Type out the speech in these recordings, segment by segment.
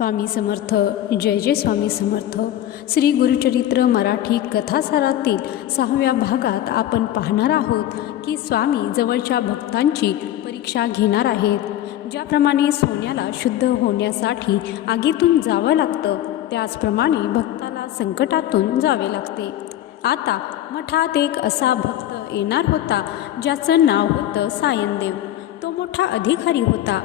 स्वामी समर्थ. जय जय स्वामी समर्थ. श्री गुरुचरित्र मराठी कथासारातील 6व्या भागात आपण पाहणार आहोत की स्वामी जवळच्या भक्तांची परीक्षा घेणार आहेत. ज्याप्रमाणे सोन्याला शुद्ध होण्यासाठी आगीतून जावं लागतं, त्याचप्रमाणे भक्ताला संकटातून जावे लागते. आता मठात एक असा भक्त येणार होता ज्याचं नाव होतं सायनदेव. तो मोठा अधिकारी होता,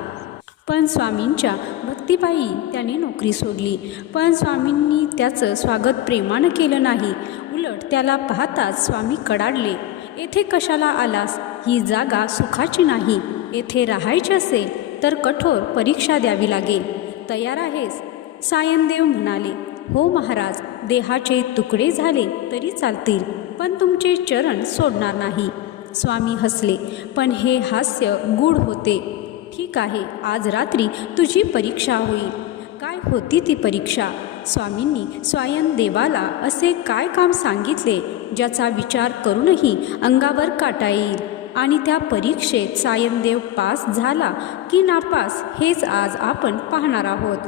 पण स्वामींच्या भक्तिपायी त्याने नोकरी सोडली. पण स्वामींनी त्याचं स्वागत प्रेमानं केलं नाही. उलट त्याला पाहताच स्वामी कडाडले. येथे कशाला आलास? ही जागा सुखाची नाही. येथे राहायचे असेल तर कठोर परीक्षा द्यावी लागेल. तयार आहेस? सायनदेव म्हणाले, हो महाराज, देहाचे तुकडे झाले तरी चालतील, पण तुमचे चरण सोडणार नाही. स्वामी हसले, पण हे हास्य गूढ होते. ठीक आहे, आज रात्री तुझी परीक्षा होईल. काय होती ती परीक्षा? स्वामींनी सायनदेवाला असे काय काम सांगितले ज्याचा विचार करूनही अंगावर काटा येईल, आणि त्या परीक्षेत सायनदेव पास झाला की नापास हेच आज आपण पाहणार आहोत.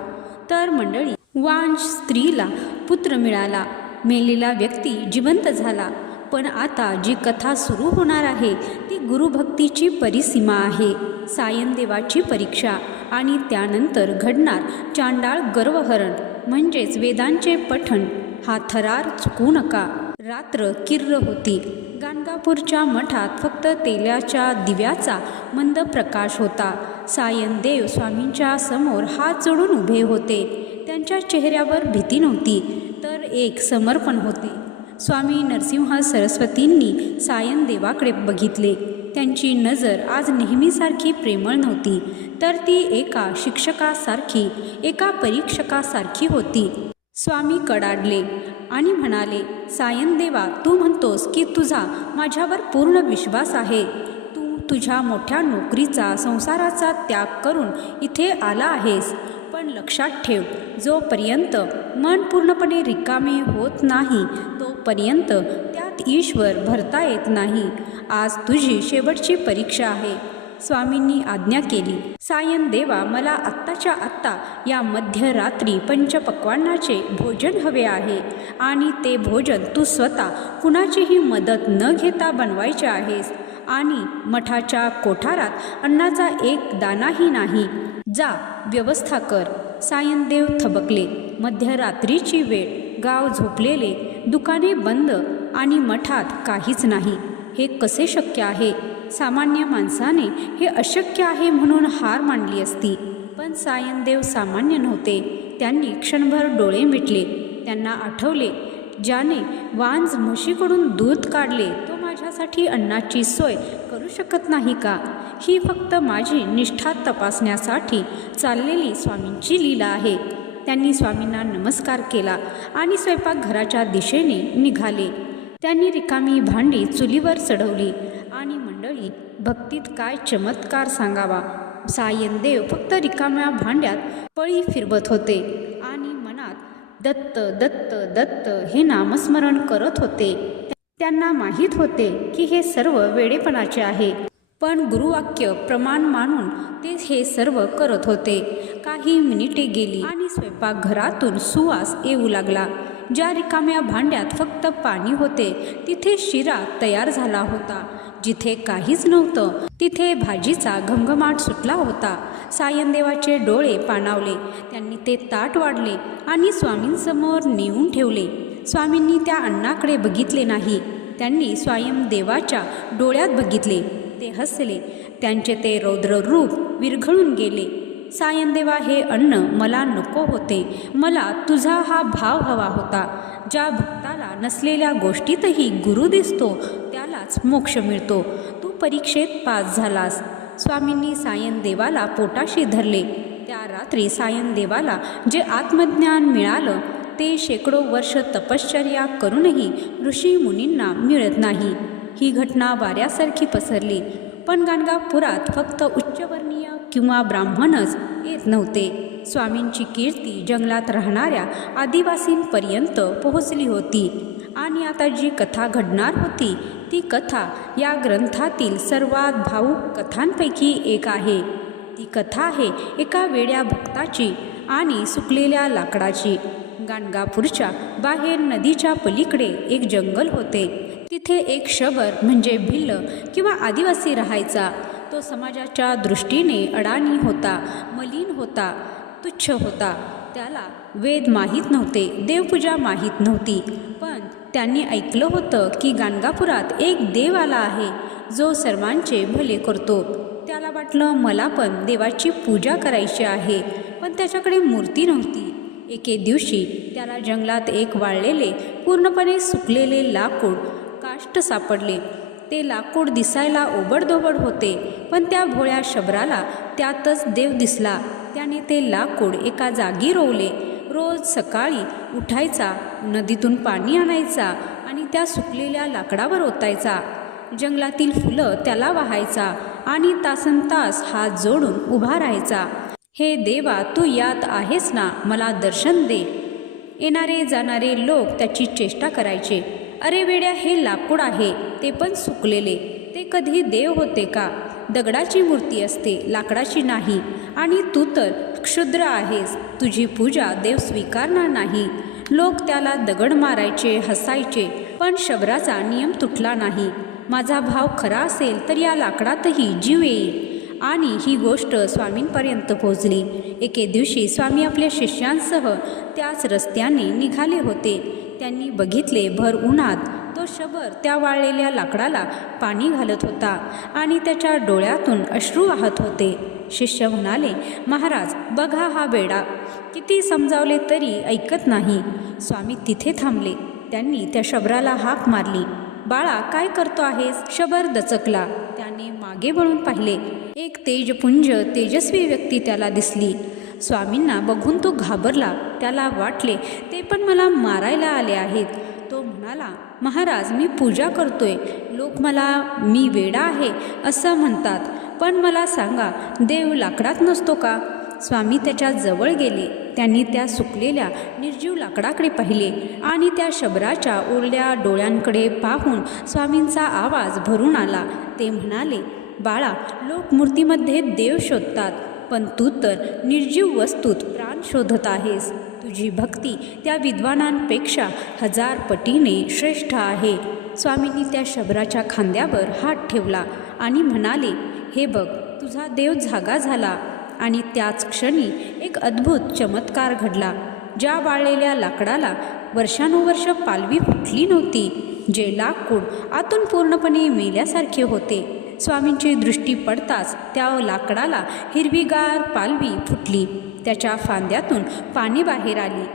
तर मंडळी, वांश स्त्रीला पुत्र मिळाला, मेलेला व्यक्ती जिवंत झाला. पण आता जी कथा सुरू होणार आहे ती गुरुभक्तीची परिसीमा आहे. सायनदेवाची परीक्षा आणि त्यानंतर घडणार चांडाळ गर्वहरण म्हणजेच वेदांचे पठण. हा थरार चुकू नका. रात्र किर्र होती. गाणगापूरच्या मठात फक्त तेलाच्या दिव्याचा मंद प्रकाश होता. सायनदेव स्वामींच्या समोर हात जोडून उभे होते. त्यांच्या चेहऱ्यावर भीती नव्हती, तर एक समर्पण होते. स्वामी नरसिंह सरस्वतींनी सायनदेवाकडे बघितले. त्यांची नजर आज नेहमीसारखी प्रेमळ नव्हती, तर ती एका शिक्षकासारखी, एका परीक्षकासारखी होती. स्वामी कडाडले आणि म्हणाले, सायनदेवा, तू म्हणतोस की तुझा माझ्यावर पूर्ण विश्वास आहे. तू तुझ्या मोठ्या नोकरीचा, संसाराचा त्याग करून इथे आला आहेस. पण लक्षात ठेव, जोपर्यंत मन पूर्णपणे रिकामे होत नाही तोपर्यंत त्यात ईश्वर भरता येत नाही. आज तुझी शेवटची परीक्षा आहे. स्वामींनी आज्ञा केली, सायनदेवा, मला आत्ताच्या आत्ता या मध्यरात्री पंचपक्वान्नाचे भोजन हवे आहे, आणि ते भोजन तू स्वतः कुणाचीही मदत न घेता बनवायचे आहेस. आणि मठाच्या कोठारात अन्नाचा एक दाणाही नाही. जा, व्यवस्था कर. सायनदेव थबकले. मध्यरात्रीची वेळ, गाव झोपलेले, दुकाने बंद आणि मठात काहीच नाही. हे कसे शक्य आहे? सामान्य माणसाने हे अशक्य आहे म्हणून हार मानली असती, पण सायनदेव सामान्य नव्हते. त्यांनी क्षणभर डोळे मिटले. त्यांना आठवले, ज्याने वांज म्हशीकडून दूध काढले तो माझ्यासाठी अन्नाची सोय करू शकत नाही का? ही फक्त माझी निष्ठा तपासण्यासाठी चाललेली स्वामींची लीला आहे. त्यांनी स्वामींना नमस्कार केला आणि स्वयंपाकघराच्या दिशेने निघाले. त्यांनी रिकामी भांडी चुलीवर चढवली. आणि मंडळी, भक्तीत काय चमत्कार सांगावा. सायनदेव फक्त रिकाम्या भांड्यात पळी फिरवत होते आणि मनात दत्त दत्त दत्त हे नामस्मरण करत होते. त्यांना माहीत होते की हे सर्व वेडेपणाचे आहे, पण गुरुवाक्य प्रमाण मानून ते हे सर्व करत होते. काही मिनिटे गेली आणि स्वयंपाकघरातून सुवास येऊ लागला. ज्या रिकाम्या भांड्यात फक्त पाणी होते तिथे शिरा तयार झाला होता. जिथे काहीच नव्हतं तिथे भाजीचा घमघमाट सुटला होता. सायनदेवाचे डोळे पाणावले. त्यांनी ते ताट वाढले आणि स्वामींसमोर नेऊन ठेवले. स्वामींनी त्या अन्नाकडे बघितले नाही. त्यांनी सायनदेवाच्या डोळ्यात बघितले. ते हसले. त्यांचे ते रौद्र रूप विरघळून गेले. सायनदेवा, हे अन्न मला नको होते. मला तुझा हा भाव हवा होता. ज्या भक्ताला नसलेल्या गोष्टीतही गुरु दिसतो त्यालाच मोक्ष मिळतो. तू परीक्षेत पास झालास. स्वामींनी सायनदेवाला पोटाशी धरले. त्या रात्री सायनदेवाला जे आत्मज्ञान मिळालं ते शेकडो वर्ष तपश्चर्या करूनही ऋषी मुनींना मिळत नाही. ही घटना वाऱ्यासारखी पसरली. पण गाणगापुरात फक्त उच्चवर्णीय किंवा ब्राह्मणच येत नव्हते. स्वामींची कीर्ती जंगलात राहणाऱ्या आदिवासींपर्यंत पोहोचली होती. आणि आता जी कथा घडणार होती ती कथा या ग्रंथातील सर्वात भावूक कथांपैकी एक आहे. ती कथा आहे एका वेड्या भक्ताची आणि सुकलेल्या लाकडाची. गाणगापूरच्या बाहेर नदीच्या पलीकडे एक जंगल होते. तिथे एक शबर म्हणजे भिल्ल किंवा आदिवासी राहायचा. तो समाजाच्या दृष्टीने अडाणी होता, मलिन होता, तुच्छ होता. त्याला वेद माहीत नव्हते, देवपूजा माहीत नव्हती. पण त्यांनी ऐकलं होतं की गाणगापुरात एक देव आला आहे जो सर्वांचे भले करतो. त्याला वाटलं मला पण देवाची पूजा करायची आहे, पण त्याच्याकडे मूर्ती नव्हती. एके दिवशी त्याला जंगलात एक वाळलेले पूर्णपणे सुकलेले लाकूड काष्ट सापडले. ते लाकूड दिसायला ओबडधोबड होते, पण त्या भोळ्या शबराला त्यातच देव दिसला. त्याने ते लाकूड एका जागी रोवले. रोज सकाळी उठायचा, नदीतून पाणी आणायचा आणि त्या सुकलेल्या लाकडावर ओतायचा. जंगलातील फुलं त्याला वाहायचा आणि तासनतास हात जोडून उभा राहायचा. हे देवा, तू यात आहेस ना, मला दर्शन दे. येणारे जाणारे लोक त्याची चेष्टा करायचे. अरे वेड्या, हे लाकूड आहे, ते पण सुकलेले. ते कधी देव होते का? दगडाची मूर्ती असते, लाकडाची नाही. आणि तू तर क्षुद्र आहेस, तुझी पूजा देव स्वीकारणार नाही. लोक त्याला दगड मारायचे, हसायचे, पण शबराचा नियम तुटला नाही. माझा भाव खरा असेल तर या लाकडातही जीव येईल. आणि ही गोष्ट स्वामींपर्यंत पोहोचली. एके दिवशी स्वामी आपल्या शिष्यांसह त्याच रस्त्याने निघाले होते. त्यांनी बघितले, भर उन्हात तो शबर त्या वाळलेल्या लाकडाला पाणी घालत होता आणि त्याच्या डोळ्यातून अश्रू वाहत होते. शिष्य म्हणाले, महाराज बघा हा वेडा, किती समजावले तरी ऐकत नाही. स्वामी तिथे थांबले. त्यांनी त्या शबराला हाक मारली. बाळा, काय करतो आहेस? शबर दचकला. त्याने मागे वळून पाहिले. एक तेजपुंज तेजस्वी व्यक्ती त्याला दिसली. स्वामींना बघून तो घाबरला. त्याला वाटले ते पण मला मारायला आले आहेत. तो म्हणाला, महाराज, मी पूजा करतोय. लोक मला मी वेडा आहे असं म्हणतात, पण मला सांगा, देव लाकडात नसतो का? स्वामी त्याच्या जवळ गेले. त्यांनी त्या सुकलेल्या निर्जीव लाकडाकडे पाहिले आणि त्या शबराच्या ओरल्या डोळ्यांकडे पाहून स्वामींचा आवाज भरून आला. ते म्हणाले, बाळा, लोक मूर्तीमध्ये देव शोधतात, पण तू तर निर्जीव वस्तूत प्राण शोधत आहेस. तुझी भक्ती त्या विद्वानांपेक्षा 1000 पटीने श्रेष्ठ आहे. स्वामींनी त्या शबराच्या खांद्यावर हात ठेवला आणि म्हणाले, हे बघ, तुझा देव जागा झाला. आणि त्याच क्षणी एक अद्भुत चमत्कार घडला. ज्या वाळलेल्या लाकडाला वर्षानुवर्ष पालवी फुटली नव्हती, जे लाकूड आतून पूर्णपणे मेल्यासारखे होते, स्वामींची दृष्टी पडताच त्या लाकडाला हिरवीगार पालवी फुटली. त्याच्या फांद्यातून पाने बाहेर आली.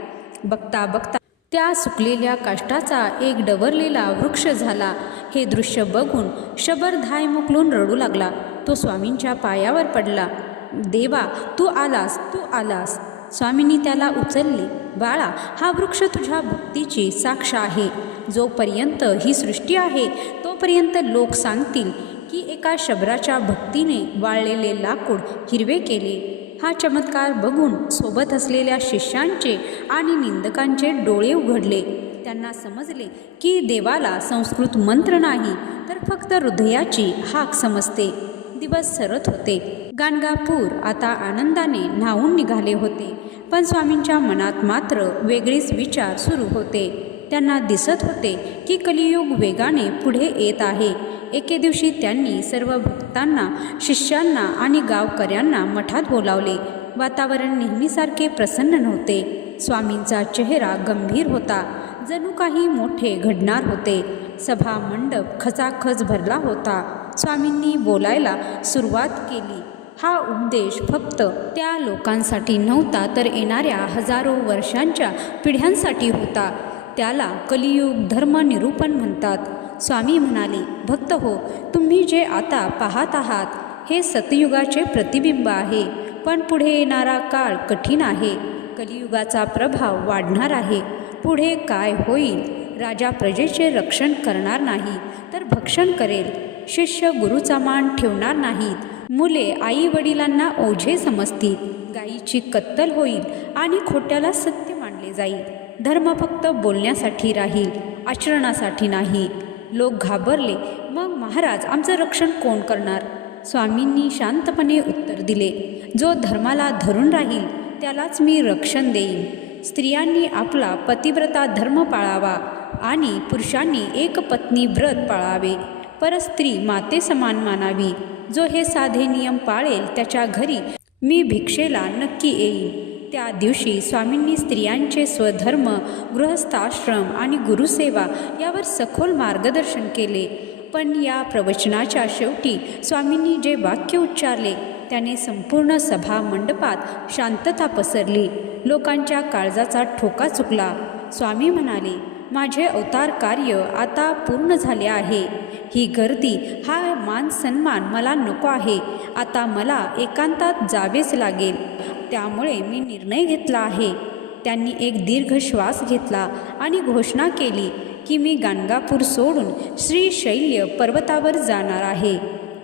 बघता बघता त्या सुकलेल्या काष्टाचा एक डवरलेला वृक्ष झाला. हे दृश्य बघून शबर धाय मोकलून रडू लागला. तो स्वामींच्या पायावर पडला. देवा, तू आलास, तू आलास. स्वामींनी त्याला उचलले. बाळा, हा वृक्ष तुझ्या भक्तीची साक्ष आहे. जोपर्यंत ही सृष्टी आहे तोपर्यंत लोक सांगतील की एका शबराच्या भक्तीने वाळलेले लाकूड हिरवे केले. हा चमत्कार बघून सोबत असलेल्या शिष्यांचे आणि निंदकांचे डोळे उघडले. त्यांना समजले की देवाला संस्कृत मंत्र नाही तर फक्त हृदयाची हाक समजते. दिवस सरत होते. गाणगापूर आता आनंदाने न्हावून निघाले होते, पण स्वामींच्या मनात मात्र वेगळेच विचार सुरू होते. त्यांना दिसत होते की कलियुग वेगाने पुढे येत आहे. एके दिवशी त्यांनी सर्व भक्तांना, शिष्यांना आणि गावकऱ्यांना मठात बोलावले. वातावरण नेहमीसारखे प्रसन्न नव्हते. स्वामींचा चेहरा गंभीर होता, जणू काही मोठे घडणार होते. सभा मंडप खचाखच भरला होता. स्वामींनी बोलायला सुरुवात केली. हा उपदेश फक्त त्या लोकांसाठी नव्हता, तर येणाऱ्या हजारो वर्षांच्या पिढ्यांसाठी होता. त्याला कलियुग धर्म निरूपण म्हणतात. स्वामी म्हणाले, भक्त हो, तुम्ही जे आता पाहत आहात हे सतयुगाचे प्रतिबिंब आहे. पण पुढे येणारा काळ कठीण आहे. कलियुगाचा प्रभाव वाढणार आहे. पुढे काय होईल? राजा प्रजेचे रक्षण करणार नाही तर भक्षण करेल. शिष्य गुरुचा मान ठेवणार नाहीत. मुले आई वडिलांना ओझे समजतील. गायीची कत्तल होईल आणि खोट्याला सत्य मानले जाईल. धर्म फक्त बोलण्यासाठी राहील, आचरणासाठी नाही. लोक घाबरले. मग महाराज, आमचं रक्षण कोण करणार? स्वामींनी शांतपणे उत्तर दिले, जो धर्माला धरून राहील त्यालाच मी रक्षण देईन. स्त्रियांनी आपला पतिव्रता धर्म पाळावा आणि पुरुषांनी एकपत्नी व्रत पाळावे. परस्त्री माते समान मानावी. जो हे साधे नियम पाळेल त्याच्या घरी मी भिक्षेला नक्की येईन. त्या दिवशी स्वामींनी स्त्रियांचे स्वधर्म, गृहस्थाश्रम आणि गुरुसेवा यावर सखोल मार्गदर्शन केले. पण या प्रवचनाच्या शेवटी स्वामींनी जे वाक्य उच्चारले त्याने संपूर्ण सभा मंडपात शांतता पसरली. लोकांच्या काळजाचा ठोका चुकला. स्वामी म्हणाले, माझे अवतार कार्य आता पूर्ण झाले आहे. ही गर्दी, हा मान सन्मान मला नको आहे. आता मला एकांतात जावेच लागेल. त्यामुळे मी निर्णय घेतला आहे. त्यांनी एक दीर्घ श्वास घेतला आणि घोषणा केली की मी गाणगापूर सोडून श्रीशैल्य पर्वतावर जाणार आहे.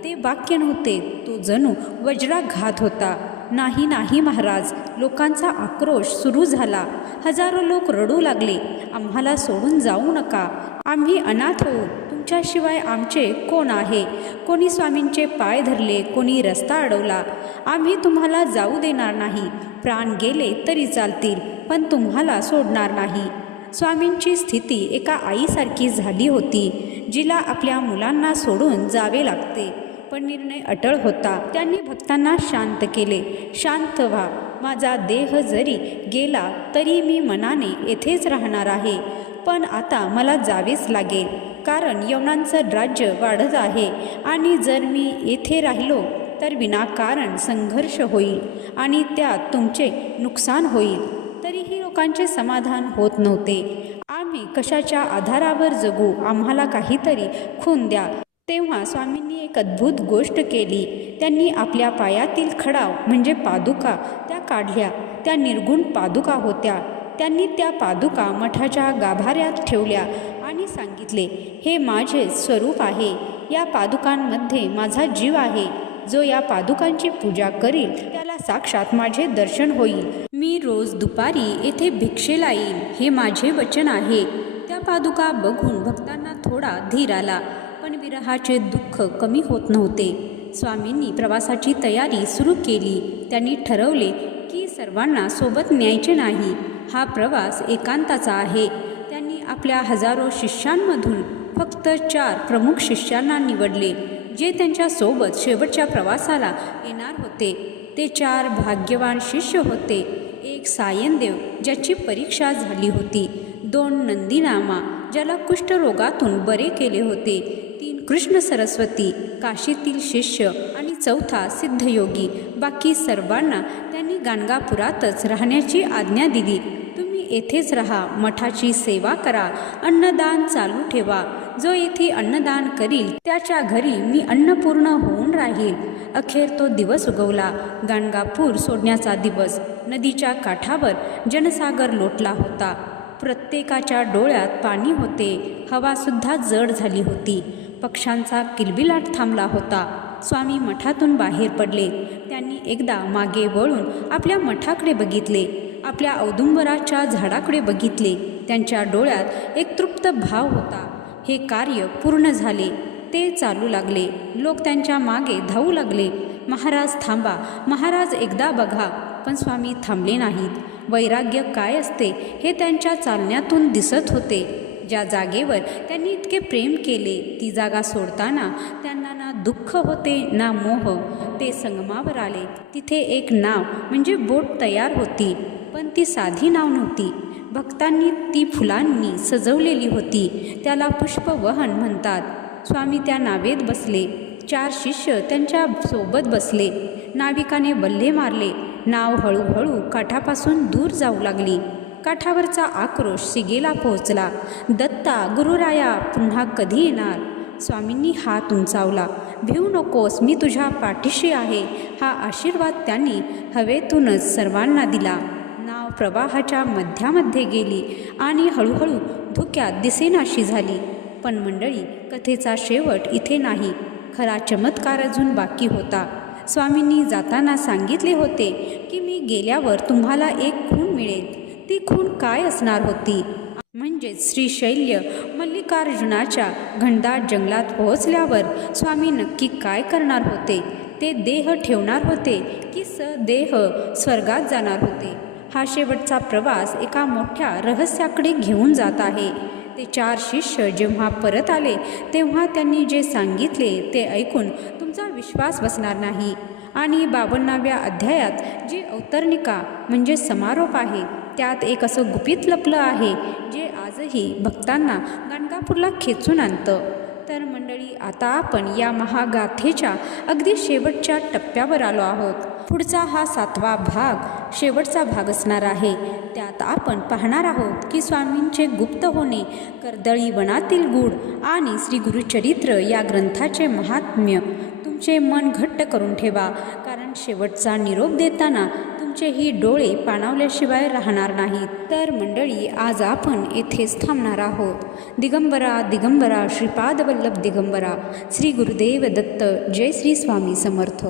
ते वाक्य नव्हते, तो जणू वज्राघात होता. नाही नाही महाराज, लोकांचा आक्रोश सुरू झाला. हजारो लोक रडू लागले, आम्हाला सोडून जाऊ नका, आम्ही अनाथ होऊ, तुमच्याशिवाय आमचे कोण आहे. कोणी स्वामींचे पाय धरले, कोणी रस्ता अडवला. आम्ही तुम्हाला जाऊ देणार नाही. प्राण गेले तरी चालतील, पण तुम्हाला सोडणार नाही. स्वामींची स्थिती एका आईसारखी झाली होती, जिला आपल्या मुलांना सोडून जावे लागते. पण निर्णय अटळ होता. त्यांनी भक्तांना शांत केले. शांत व्हा, माझा देह जरी गेला तरी मी मनाने येथेच राहणार आहे. पण आता मला जावेच लागेल, कारण यवनांचं राज्य वाढत आहे आणि जर मी येथे राहिलो तर विनाकारण संघर्ष होईल आणि त्यात तुमचे नुकसान होईल. तरीही लोकांचे समाधान होत नव्हते. आम्ही कशाच्या आधारावर जगू, आम्हाला काहीतरी खून द्या. तेव्हा स्वामींनी एक अद्भुत गोष्ट केली. त्यांनी आपल्या पायातील खडाव म्हणजे पादुका त्या काढल्या. त्या निर्गुण पादुका होत्या. त्यांनी त्या पादुका मठाच्या गाभाऱ्यात ठेवल्या आणि सांगितले, हे माझे स्वरूप आहे. या पादुकांमध्ये माझा जीव आहे. जो या पादुकांची पूजा करील त्याला साक्षात माझे दर्शन होईल. मी रोज दुपारी येथे भिक्षेला येईल, हे माझे वचन आहे. त्या पादुका बघून भक्तांना थोडा धीर आला, पण विरहाचे दुःख कमी होत नव्हते. स्वामींनी प्रवासाची तयारी सुरू केली. त्यांनी ठरवले की सर्वांना सोबत न्यायचे नाही. हा प्रवास एकांताचा आहे. त्यांनी आपल्या हजारो शिष्यांमधून फक्त 4 प्रमुख शिष्यांना निवडले, जे त्यांच्यासोबत शेवटच्या प्रवासाला येणार होते. ते 4 भाग्यवान शिष्य होते. एक सायनदेव, ज्याची परीक्षा झाली होती. 2 नंदीनामा, ज्याला कुष्ठरोगातून बरे केले होते. 3 कृष्ण सरस्वती, काशीतील शिष्य. आणि 4था सिद्धयोगी. बाकी सर्वांना त्यांनी गाणगापुरातच राहण्याची आज्ञा दिली. तुम्ही येथेच राहा, मठाची सेवा करा, अन्नदान चालू ठेवा. जो येथे अन्नदान करील त्याच्या घरी मी अन्नपूर्ण होऊन राहील. अखेर तो दिवस उगवला. गाणगापूर सोडण्याचा दिवस. नदीच्या काठावर जनसागर लोटला होता. प्रत्येकाच्या डोळ्यात पाणी होते. हवासुद्धा जड झाली होती. पक्ष्यांचा किलबिलाट थांबला होता. स्वामी मठातून बाहेर पडले. त्यांनी एकदा मागे वळून आपल्या मठाकडे बघितले. आपल्या औदुंबराच्या झाडाकडे बघितले. त्यांच्या डोळ्यात एक तृप्त भाव होता. हे कार्य पूर्ण झाले. ते चालू लागले. लोक त्यांच्या मागे धावू लागले. महाराज थांबा, महाराज एकदा बघा. पण स्वामी थांबले नाहीत. वैराग्य काय असते हे त्यांच्या चालण्यातून दिसत होते. ज्या जागेवर त्यांनी इतके प्रेम केले ती जागा सोडताना त्यांना ना दुःख होते ना मोह. ते संगमावर आले. तिथे एक नाव म्हणजे बोट तयार होती, पण ती साधी नाव नव्हती. भक्तांनी ती फुलांनी सजवलेली होती. त्याला पुष्पवहन म्हणतात. स्वामी त्या नावेत बसले. 4 शिष्य त्यांच्या सोबत बसले. नाविकाने बल्ले मारले. नाव हळूहळू काठापासून दूर जाऊ लागली. काठावरचा आक्रोश शिगेला पोहोचला. दत्ता, गुरुराया, पुन्हा कधी येणार? स्वामींनी हात उंचावला. भिवू नकोस, मी तुझ्या पाठीशी आहे. हा आशीर्वाद त्यांनी हवेतूनच सर्वांना दिला. नाव प्रवाहाच्या मध्यामध्ये गेली आणि हळूहळू धुक्यात दिसेनाशी झाली. पण मंडळी, कथेचा शेवट इथे नाही. खरा चमत्कार अजून बाकी होता. स्वामींनी जाताना सांगितले होते की मी गेल्यावर तुम्हाला एक खूण मिळेल. ती खूण काय असणार होती? म्हणजेच श्रीशैल्य मल्लिकार्जुनाच्या घनदाट जंगलात पोहोचल्यावर स्वामी नक्की काय करणार होते ते देह ठेवणार होते की देह स्वर्गात जाणार होते? हा शेवटचा प्रवास एका मोठ्या रहस्याकडे घेऊन जात आहे. ते 4 शिष्य जेव्हा परत आले तेव्हा त्यांनी जे सांगितले ते ऐकून तुमचा विश्वास बसणार नाही. आणि 52व्या अध्यायात जी अवतरणिका म्हणजे समारोप आहे, त्यात एक असं गुपित लपलं आहे जे आजही भक्तांना गाणगापूरला खेचून आणतं. तर मंडळी, आता आपण या महागाथेच्या अगदी शेवटच्या टप्प्यावर आलो आहोत. पुढचा हा 7वा भाग शेवटचा भाग असणार आहे. त्यात आपण पाहणार आहोत की स्वामींचे गुप्त होणे, कर्दळी वनातील गूढ आणि श्री गुरुचरित्र या ग्रंथाचे महात्म्य. तुमचे मन घट्ट करून ठेवा, कारण शेवटचा निरोप देताना तुमचेही डोळे पाणावल्याशिवाय राहणार नाहीत. तर मंडळी, आज आपण येथेच थांबणार आहोत. दिगंबरा दिगंबरा श्रीपाद वल्लभ दिगंबरा. श्री गुरुदेव दत्त. जय श्री स्वामी समर्थ.